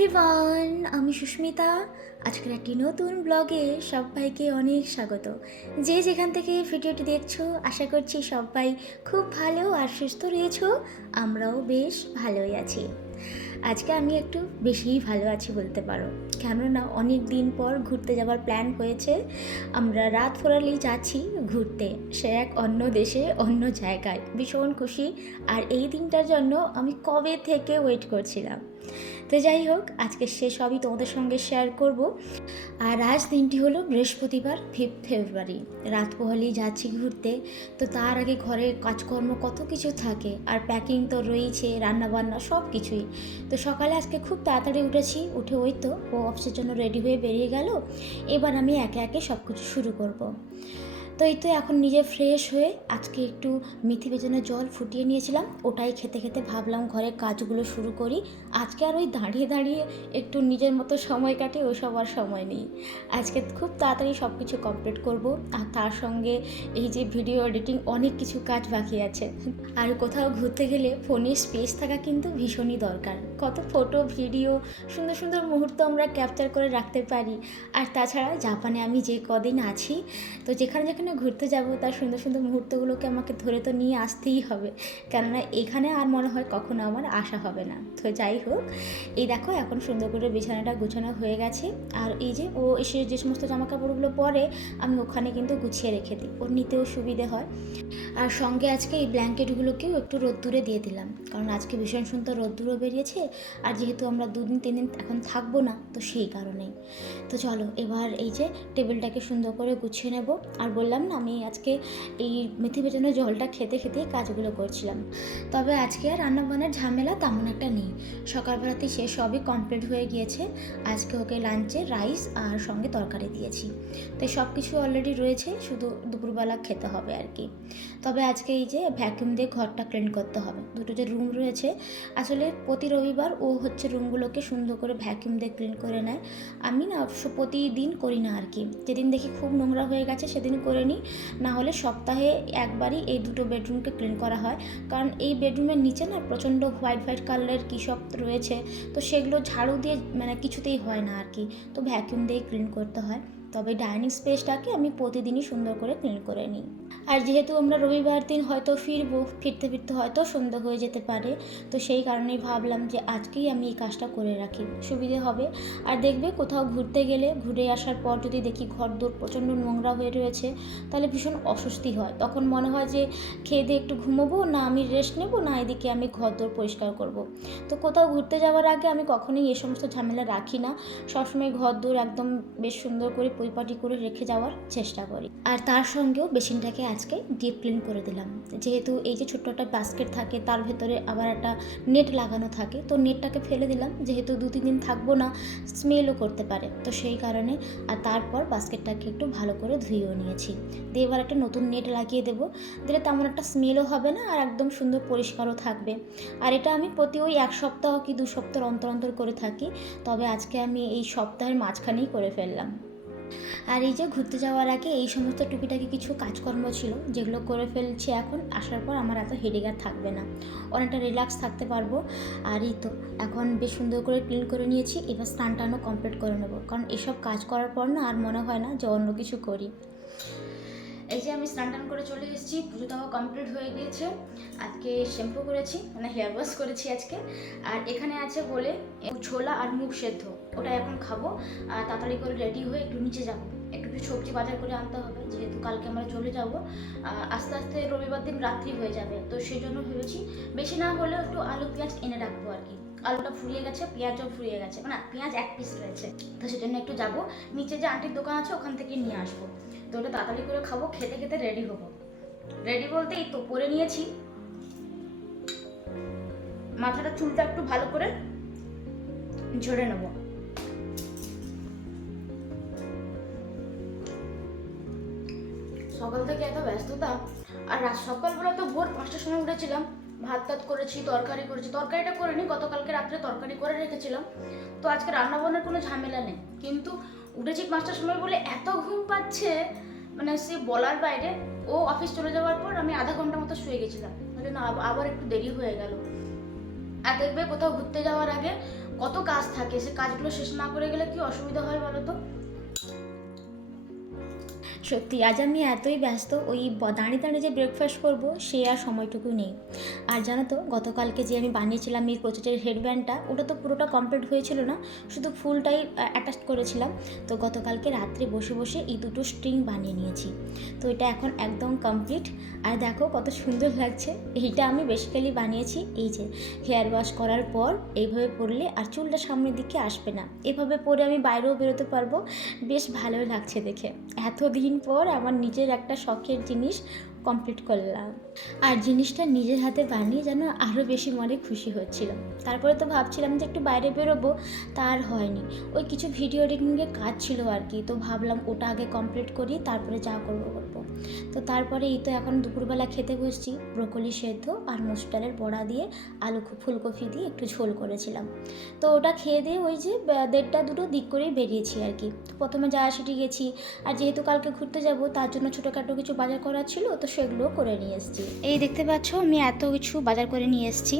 Everyone আমি সুস্মিতা। আজকের একটি নতুন ব্লগে সবাইকে অনেক স্বাগত। যে যেখান থেকে ভিডিওটি দেখছ, আশা করছি সবাই খুব ভালো আর সুস্থ রয়েছো। আমরাও বেশ ভালোই আছি। আজকে আমি একটু বেশিই ভালো আছি বলতে পারো। কেননা অনেক দিন পর ঘুরতে যাওয়ার প্ল্যান হয়েছে। আমরা রাত ফোরালেই যাচ্ছি ঘুরতে। সে এক অন্য দেশে, অন্য জায়গায়। ভীষণ খুশি। আর এই দিনটার জন্য আমি কবে থেকে ওয়েট করছিলাম? তো যাই হোক, আজকে সে সবই তোমাদের সঙ্গে শেয়ার করব। আর আজ দিনটি হলো বৃহস্পতিবার ফিফথ ফেব্রুয়ারি রাত পোহালেই যাচ্ছি ঘুরতে। তো তার আগে ঘরে কাজকর্ম কত কিছু থাকে, আর প্যাকিং তো রয়েছে, রান্নাবান্না সব কিছুই। তো সকালে আজকে খুব তাড়াতাড়ি উঠেছি, উঠে ওই তো, ও অফিসের জন্য রেডি হয়ে বেরিয়ে গেল। এবার আমি একে একে সব কিছু শুরু করব। তো এই তো এখন নিজে ফ্রেশ হয়ে আজকে একটু মেথি বেজনের জল ফুটিয়ে নিয়েছিলাম। ওটাই খেতে খেতে ভাবলাম ঘরের কাজগুলো শুরু করি। আজকে আর ওই দাঁড়িয়ে দাঁড়িয়ে একটু নিজের মতো সময় কাটে ওসব আর সময় নেই। আজকে খুব তাড়াতাড়ি সব কিছু কমপ্লিট করব। আর তার সঙ্গে এই যে ভিডিও এডিটিং অনেক কিছু কাজ বাকি আছে। আর কোথাও ঘুরতে গেলে ফোনে স্পেস থাকা কিন্তু ভীষণই দরকার। কত ফটো ভিডিও সুন্দর সুন্দর মুহূর্ত আমরা ক্যাপচার করে রাখতে পারি। আর তাছাড়া জাপানে আমি যে কদিন আছি, তো যেখানে যেখানে ঘুরতে যাব, তার সুন্দর সুন্দর মুহূর্তগুলোকে আমাকে ধরে তো নিয়ে আসতেই হবে। কেননা এখানে আর মনে হয় কখনো আমার আসা হবে না। তো যাই হোক, এই দেখো এখন সুন্দর করে বিছানাটা গুছানো হয়ে গেছে। আর এই যে ও এসে যে সমস্ত জামা কাপড়গুলো পরে, আমি ওখানে কিন্তু গুছিয়ে রেখে দিই। ওর নিতেও সুবিধে হয়। আর সঙ্গে আজকে এই ব্ল্যাঙ্কেটগুলোকেও একটু রোদ্দুরে দিয়ে দিলাম। কারণ আজকে ভীষণ সুন্দর রোদ্দুরও বেরিয়েছে। আর যেহেতু আমরা দুদিন তিন দিন এখন থাকব না, তো সেই কারণেই। তো চলো, এবার এই যে টেবিলটাকে সুন্দর করে গুছিয়ে নেব। আর বললাম না আমি আজকে এই মেথি বেজানো জলটা খেতে খেতে কাজগুলো করছিলাম। তবে আজকে আর রান্নাবান্নার ঝামেলা তেমন একটা নেই। সকালবেলাতে সে সবই কমপ্লিট হয়ে গিয়েছে। আজকে ওকে লাঞ্চে রাইস আর সঙ্গে তরকারি দিয়েছি। তাই সব কিছু অলরেডি রয়েছে, শুধু দুপুরবেলা খেতে হবে আর কি। তবে আজকে এই যে ভ্যাকিউম দিয়ে ঘরটা ক্লিন করতে হবে। দুটো যে রুম রয়েছে, আসলে প্রতি রবিবার ও হচ্ছে রুমগুলোকে সুন্দর করে ভ্যাকিউম দিয়ে ক্লিন করে নেয়। আমি না প্রতিদিন করি না আর কি। যেদিন দেখি খুব নোংরা হয়ে গেছে, সেদিন করে নিই না হলে সপ্তাহে একবারই এই দুটো বেডরুমকে ক্লিন করা হয়। কারণ এই বেডরুমের নিচে না প্রচণ্ড হোয়াইট হোয়াইট কালারের কী সব রয়েছে, তো সেগুলো ঝাড়ু দিয়ে মানে কিছুতেই হয় না আর কি তো ভ্যাকিউম দিয়ে ক্লিন করতে হয়। তবে ডাইনিং স্পেসটাকে আমি প্রতিদিনই সুন্দর করে ক্লিন করে নিই। আর যেহেতু আমরা রবিবার দিন হয়তো ফিরবো, ফিরতে ফিরতে হয়তো সন্ধ্যা হয়ে যেতে পারে, তো সেই কারণেই ভাবলাম যে আজকেই আমি এই কাজটা করে রাখি, সুবিধে হবে। আর দেখবে কোথাও ঘুরতে গেলে, ঘুরে আসার পর যদি দেখি ঘর দূর প্রচণ্ড নোংরা হয়ে রয়েছে, তাহলে ভীষণ অস্বস্তি হয়। তখন মনে হয় যে খেয়ে দিয়ে একটু ঘুমোবো, না আমি রেস্ট নেব, না এদিকে আমি ঘর দোর পরিষ্কার করব। তো কোথাও ঘুরতে যাওয়ার আগে আমি কখনোই এ সমস্ত ঝামেলা রাখি না। সবসময় ঘর দূর একদম বেশ সুন্দর করে পরিপাটি করে রেখে যাওয়ার চেষ্টা করি। আর তার সঙ্গেও বেসিনটাকে আজকে ডিপ ক্লিন করে দিলাম। যেহেতু এই যে ছোট্ট একটা বাস্কেট থাকে, তার ভেতরে আবার একটা নেট লাগানো থাকে, তো নেটটাকে ফেলে দিলাম। যেহেতু দু, তিন দিন থাকব না স্মেলও করতে পারে। তো সেই কারণে আর তারপর বাস্কেটটাকে একটু ভালো করে ধুয়েও নিয়েছি। দিয়ে এবার একটা নতুন নেট লাগিয়ে দেবো। দিলে তেমন একটা স্মেলও হবে না আর একদম সুন্দর পরিষ্কারও থাকবে। আর এটা আমি প্রতি ওই এক সপ্তাহ কি দু সপ্তাহ অন্তর অন্তর করে থাকি। তবে আজকে আমি এই সপ্তাহের মাঝখানেই করে ফেললাম। আর এই যে ঘুরতে যাওয়ার আগে এই সমস্ত টুকিটাকি কিছু কাজকর্ম ছিল, যেগুলো করে ফেলছি এখন, আসার পর আমার এত হেডেক আর থাকবে না। অনেকটা রিল্যাক্স থাকতে পারব। আর এই তো, এখন বেশ সুন্দর করে ক্লিন করে নিয়েছি, এবার স্নান টানও কমপ্লিট করে নেব। কারণ এসব কাজ করার পর না আর মনে হয় না যে অন্য কিছু করি। এই যে আমি স্নান টান করে চলে এসেছি পুজো দেওয়া কমপ্লিট হয়ে গিয়েছে। আজকে শ্যাম্পু করেছি মানে হেয়ার ওয়াশ করেছি আজকে। আর এখানে আছে বলে, ছোলা আর মুগ সেদ্ধ, ওটা এখন খাব। আর তাড়াতাড়ি করে রেডি হয়ে একটু নিচে যাব। একটু সবজি বাজার করে আনতে হবে, যেহেতু কালকে আমরা চলে যাব। আস্তে আস্তে রবিবার দিন রাত্রি হয়ে যাবে, তো সেই জন্য ভেবেছি বেশি না হলেও একটু আলু পেঁয়াজ এনে রাখব আর কি। আলুটা ফুরিয়ে গেছে, পেঁয়াজও ফুরিয়ে গেছে মানে পেঁয়াজ এক পিস রয়েছে। তো সেজন্য একটু যাব। নিচে যে আন্টির দোকান আছে, ওখান থেকে নিয়ে আসব। ওটা তাড়াতাড়ি করে খাব, খেতে খেতে রেডি হব। রেডি বলতে এই তো পরে নিয়েছি। মাথাটা, চুলটা একটু ভালো করে ঝরে নেব। সকাল থেকে এত ব্যস্ততা, আর রাত সকালবেলা তো ভোর পাঁচটার সময় উঠেছিলাম। ভাত টাত করেছি, তরকারি করেছি। তরকারিটা করিনি গতকালকে রাত্রে তরকারি করে রেখেছিলাম। তো আজকে রান্না বান্নার কোনো ঝামেলা নেই। কিন্তু উঠেছি পাঁচটার সময় বলে এত ঘুম পাচ্ছে মানে সে বলার বাইরে, ও অফিস চলে যাওয়ার পর আমি আধা ঘণ্টা মতো শুয়ে গেছিলাম। বলে না আবার একটু দেরি হয়ে গেল। আর দেখবে কোথাও ঘুরতে যাওয়ার আগে কত কাজ থাকে, সে কাজগুলো শেষ না করে গেলে কি অসুবিধা হয় বলো তো? সত্যি, আজ আমি এতই ব্যস্ত, ওই দাঁড়িয়ে দাঁড়িয়ে যে ব্রেকফাস্ট করব, সে আর সময়টুকু নেই। আর জানো তো, গতকালকে যে আমি বানিয়েছিলাম এই প্রচেটের হেডব্যান্ডটা ওটা তো পুরোটা কমপ্লিট হয়েছিল না, শুধু ফুলটাই অ্যাটাচ করেছিলাম। তো গতকালকে রাত্রে বসে বসে এই দুটো স্ট্রিং বানিয়ে নিয়েছি। তো এটা এখন একদম কমপ্লিট আর দেখো কত সুন্দর লাগছে, এইটা আমি বেসিক্যালি বানিয়েছি, এই যে হেয়ার ওয়াশ করার পর এইভাবে পরলে আর চুলটা সামনের দিকে আসবে না। এভাবে পরে আমি বাইরেও বেরোতে পারব, বেশ ভালো লাগছে দেখে। এতদিন পর আমার নিজের একটা শখের জিনিস কমপ্লিট করলাম। আর জিনিসটা নিজের হাতে বানিয়ে যেন আরও বেশি মনে খুশি হচ্ছিল তারপরে তো ভাবছিলাম যে একটু বাইরে বেরোবো তার হয়নি। ওই কিছু ভিডিও এডিটিংয়ের কাজ ছিল আর কি, তো ভাবলাম ওটা আগে কমপ্লিট করি, তারপরে যা করব করব। তো তারপরে এই তো এখন দুপুরবেলা খেতে বসছি, ব্রোকলি সেদ্ধ আর মুসটারের বড়া দিয়ে আলু ফুলকপি দিয়ে একটু ঝোল করেছিলাম। তো ওটা খেয়ে দিয়ে ওই যে দেড়টা দুটো দিক করেই বেরিয়েছি আর কি। প্রথমে যা সেটি গেছি, আর যেহেতু কালকে ঘুরতে যাব, তার জন্য ছোটোখাটো কিছু বাজার করার ছিল, তো সেগুলো করে নিয়ে এসেছি। এই দেখতে পাচ্ছ, আমি এত কিছু বাজার করে নিয়ে এসেছি।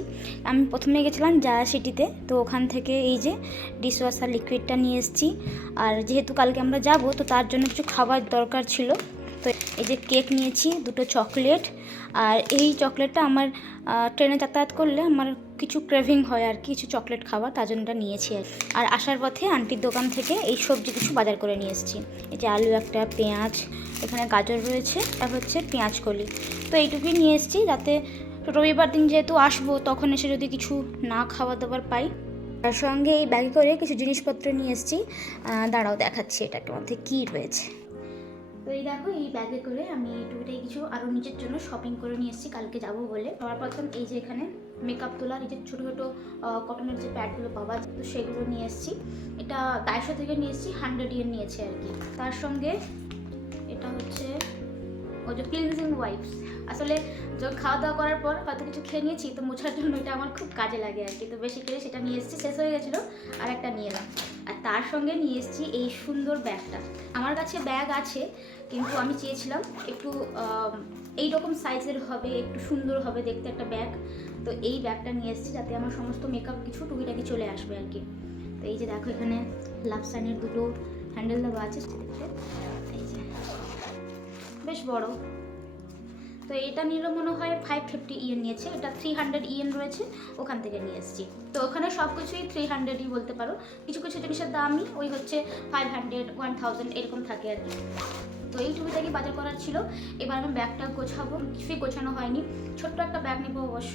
আমি প্রথমে গেছিলাম জায়া সিটিতে, তো ওখান থেকে এই যে ডিশওয়াশার লিকুইডটা নিয়ে এসেছি। আর যেহেতু কালকে আমরা যাব, তো তার জন্য কিছু খাবার দরকার ছিল। তো এই যে কেক নিয়েছি, দুটো চকলেট। আর এই চকলেটটা আমার ট্রেনে যাতায়াত করলে আমার কিছু ক্রেভিং হয় আর কিছু চকলেট খাওয়া, তার জন্য এটা নিয়েছি আর আসার পথে আন্টির দোকান থেকে এই সবজি কিছু বাজার করে নিয়ে এসেছি। এই যে আলু একটা, পেঁয়াজ, এখানে গাজর রয়েছে, আর হচ্ছে পেঁয়াজ কলি। তো এইটুকুই নিয়ে এসেছি যাতে রবিবার দিন যেহেতু আসব, তখন এসে যদি কিছু না খাওয়া দাবার পাই। তার সঙ্গে এই ব্যাগে করে কিছু জিনিসপত্র নিয়ে এসেছি। দাঁড়াও দেখাচ্ছি এটার মধ্যে কী রয়েছে। এই দেখো এই ব্যাগে করে আমি টুকটাই কিছু আরও নিজের জন্য শপিং করে নিয়ে এসেছি, কালকে যাব বলে। সবার প্রথম এই যে এখানে মেকআপ তোলার এই যে ছোটো ছোটো কটনের যে প্যাডগুলো পাওয়া যায়, তো সেগুলো নিয়ে এসেছি। এটা দায়শো থেকে নিয়ে এসেছি হান্ড্রেড ইয়ের নিয়েছে আর কি। তার সঙ্গে এটা হচ্ছে ওই যে ক্লিনজিং ওয়াইপস আসলে যখন খাওয়া দাওয়া করার পর হয়তো কিছু খেয়ে নিয়েছি, তো মোছার জন্য এটা আমার খুব কাজে লাগে আর কি। তো বেশি করে সেটা নিয়ে এসেছি, শেষ হয়ে গেছিল আর একটা নিয়ে এলাম। আর তার সঙ্গে নিয়ে এসেছি এই সুন্দর ব্যাগটা আমার কাছে ব্যাগ আছে কিন্তু আমি চেয়েছিলাম একটু এই রকম সাইজের হবে, একটু সুন্দর হবে দেখতে একটা ব্যাগ তো এই ব্যাগটা নিয়ে এসেছি যাতে আমার সমস্ত মেকআপ কিছু টুকিটাকি চলে আসবে আর কি। তো এই যে দেখো এখানে লাভ সাইনের দুটো হ্যান্ডেল দেওয়া আছে দেখতে এই যে। বেশ বড়। তো এটা নিলে মনে হয় ফাইভ ফিফটি ইএন নিয়েছে, এটা থ্রি হান্ড্রেড ইএন রয়েছে, ওখান থেকে নিয়ে এসেছি। তো ওখানে সব কিছুই থ্রি হান্ড্রেডই বলতে পারো। কিছু কিছু জিনিসের দামই ওই হচ্ছে ফাইভ হান্ড্রেড ওয়ান থাউজেন্ড এরকম থাকে আর কি। তো এই টুপিটাকে বাজার করার ছিল? এবার আমি ব্যাগটা গোছাবো। কিছুই গোছানো হয়নি। ছোট্ট একটা ব্যাগ নেব অবশ্য।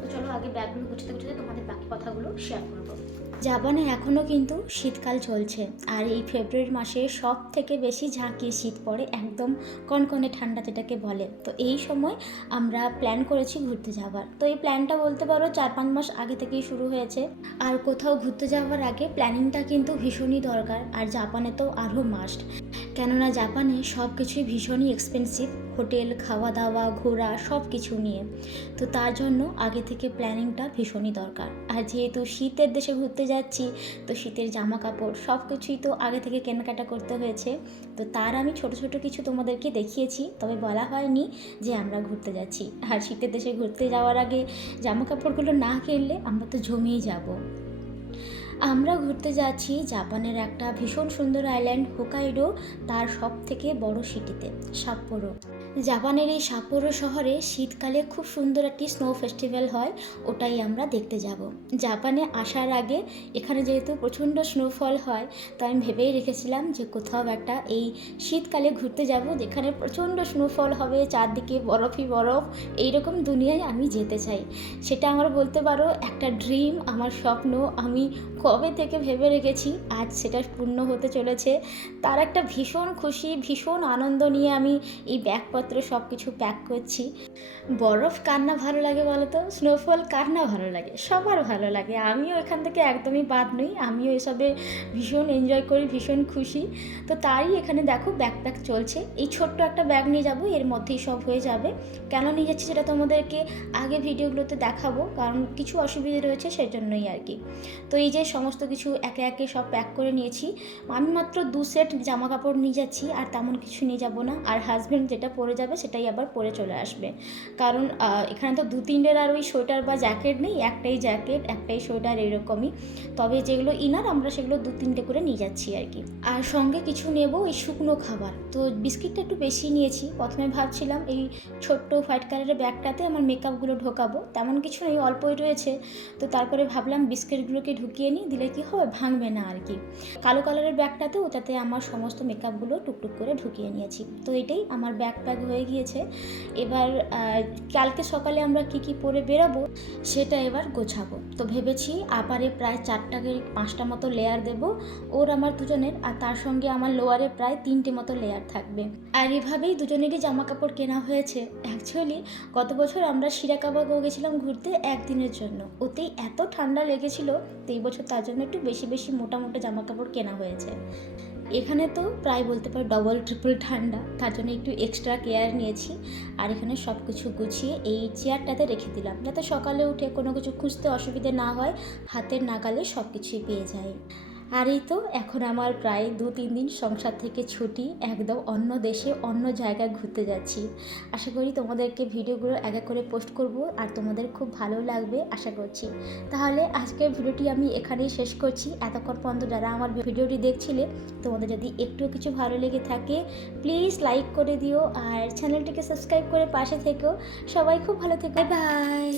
তো চলো আগে ব্যাগগুলো গোছাতে গোছাতে তোমাদের বাকি কথাগুলো শেয়ার করব। জাপানে এখনও কিন্তু শীতকাল চলছে। আর এই ফেব্রুয়ারি মাসে সব থেকে বেশি ঝাঁকিয়ে শীত পড়ে একদম কনকনে ঠান্ডা যেটাকে বলে। তো এই সময় আমরা প্ল্যান করেছি ঘুরতে যাওয়ার। তো এই প্ল্যানটা বলতে পারো চার পাঁচ মাস আগে থেকেই শুরু হয়েছে। আর কোথাও ঘুরতে যাওয়ার আগে প্ল্যানিংটা কিন্তু ভীষণই দরকার। আর জাপানে তো আরও মাস্ট কেননা জাপানে সব কিছুই ভীষণই এক্সপেন্সিভ হোটেল খাওয়া দাওয়া ঘোরা সব কিছু নিয়ে। তো তার জন্য আগে থেকে প্ল্যানিংটা ভীষণই দরকার। আর যেহেতু শীতের দেশে ঘুরতে যাচ্ছি, তো শীতের জামা কাপড় সব কিছুই তো আগে থেকে কেনাকাটা করতে হয়েছে। তো তার আমি ছোট ছোট কিছু তোমাদেরকে দেখিয়েছি, তবে বলা হয়নি যে আমরা ঘুরতে যাচ্ছি। আর শীতের দেশে ঘুরতে যাওয়ার আগে জামা কাপড়গুলো না কিনলে আমরা তো জমিয়ে যাব। আমরা ঘুরতে যাচ্ছি জাপানের একটা ভীষণ সুন্দর আইল্যান্ড হোকাইডো তার সব থেকে বড় সিটিতে সাপ্পোরো জাপানের এই সাপ্পোরো শহরে শীতকালে খুব সুন্দর একটি স্নো ফেস্টিভ্যাল হয়, ওটাই আমরা দেখতে যাব। জাপানে আসার আগে এখানে যেহেতু প্রচণ্ড স্নোফল হয় তো আমি ভেবেই রেখেছিলাম যে কোথাও একটা এই শীতকালে ঘুরতে যাব, যেখানে প্রচণ্ড স্নোফল হবে, চারদিকে বরফই বরফ, এইরকম দুনিয়ায় আমি যেতে চাই। সেটা আমার বলতে পারো, একটা ড্রিম আমার স্বপ্ন, আমি কবে থেকে ভেবে রেখেছি, আজ সেটা পূর্ণ হতে চলেছে। তার একটা ভীষণ খুশি, ভীষণ আনন্দ নিয়ে আমি এই ব্যাগপত্র সব কিছু প্যাক করছি। বরফ কার না ভালো লাগে বলো তো স্নোফল কার না ভালো লাগে? সবার ভালো লাগে। আমিও এখান থেকে একদমই বাদ নই। আমিও এসবে ভীষণ এনজয় করি, ভীষণ খুশি। তো তারই এখানে দেখো ব্যাকপ্যাক চলছে। এই ছোট্ট একটা ব্যাগ নিয়ে যাব, এর মধ্যেই সব হয়ে যাবে। কেন নিয়ে যাচ্ছি সেটা তোমাদেরকে আগে ভিডিওগুলোতে দেখাবো, কারণ কিছু অসুবিধে রয়েছে সেজন্যই আর কি। তো এই যে সমস্ত কিছু একে একে সব প্যাক করে নিয়েছি। আমি মাত্র দু সেট জামা কাপড় নিয়ে যাচ্ছি, আর তেমন কিছু নিয়ে যাব না। আর হাজব্যান্ড যেটা পরে যাবে সেটাই আবার পরে চলে আসবে। কারণ এখানে তো দু তিনটের আর ওই সোয়েটার বা জ্যাকেট নেই, একটাই জ্যাকেট একটাই সোয়েটার এরকমই। তবে যেগুলো ইনার আমরা সেগুলো দু তিনটে করে নিয়ে যাচ্ছি আর কি। আর সঙ্গে কিছু নেব ওই শুকনো খাবার। তো বিস্কিটটা একটু বেশি নিয়েছি। প্রথমে ভাবছিলাম এই ছোট্ট হোয়াইট কালারের ব্যাগটাতে আমার মেকআপগুলো ঢোকাবো। তেমন কিছু নেই, অল্পই রয়েছে। তো তারপরে ভাবলাম বিস্কিটগুলোকে ঢুকিয়ে নিই। দিলে কি হবে ভাঙবে না আর কি। কালো কালারের ব্যাগটাতে ওটাতে আমার সমস্ত মেকআপগুলো টুকটুক করে ঢুকিয়ে নিয়েছি। তো এটাই আমার ব্যাগ প্যাক হয়ে গিয়েছে। এবার কালকে সকালে আমরা কি কি পরে বেরাবো সেটা এবার গোছাবো। তো ভেবেছি আপারে প্রায় চারটা কি পাঁচটা মতো লেয়ার দেব। ওর আমার দুজনের আর তার সঙ্গে আমার লোয়ারে প্রায় তিনটে মতো লেয়ার থাকবে। আর এভাবেই দুজনেরই জামা কাপড় কেনা হয়েছে। অ্যাকচুয়ালি গত বছর আমরা সিরাকাবাগও গেছিলাম ঘুরতে একদিনের জন্য। ওতেই এত ঠান্ডা লেগেছিল, তো এই বছর তার জন্য একটু বেশি বেশি মোটা মোটা জামা কাপড় কেনা হয়েছে। এখানে তো প্রায় বলতে পারো ডবল ট্রিপল ঠান্ডা, তার জন্য একটু এক্সট্রা কেয়ার নিয়েছি। আর এখানে সব কিছু গুছিয়ে এই চেয়ারটাতে রেখে দিলাম। যাতে সকালে উঠে কোনো কিছু খুঁজতে অসুবিধে না হয়, হাতের নাগালে সব কিছুই পেয়ে যায় আর এই তো, এখন আমার প্রায় দু তিন দিন সংসার থেকে ছুটি, একদম অন্য দেশে অন্য জায়গায় ঘুরতে যাচ্ছি। আশা করি তোমাদেরকে ভিডিওগুলো এক এক করে পোস্ট করব আর তোমাদের খুব ভালো লাগবে, আশা করছি। তাহলে আজকের ভিডিওটি আমি এখানেই শেষ করছি। এতক্ষণ পর্যন্ত যারা আমার ভিডিওটি দেখছিলে, তোমাদের যদি একটু কিছু ভালো লেগে থাকে প্লিজ লাইক করে দিও আর চ্যানেলটিকে সাবস্ক্রাইব করে পাশে থেকো সবাই খুব ভালো থেকো। বাই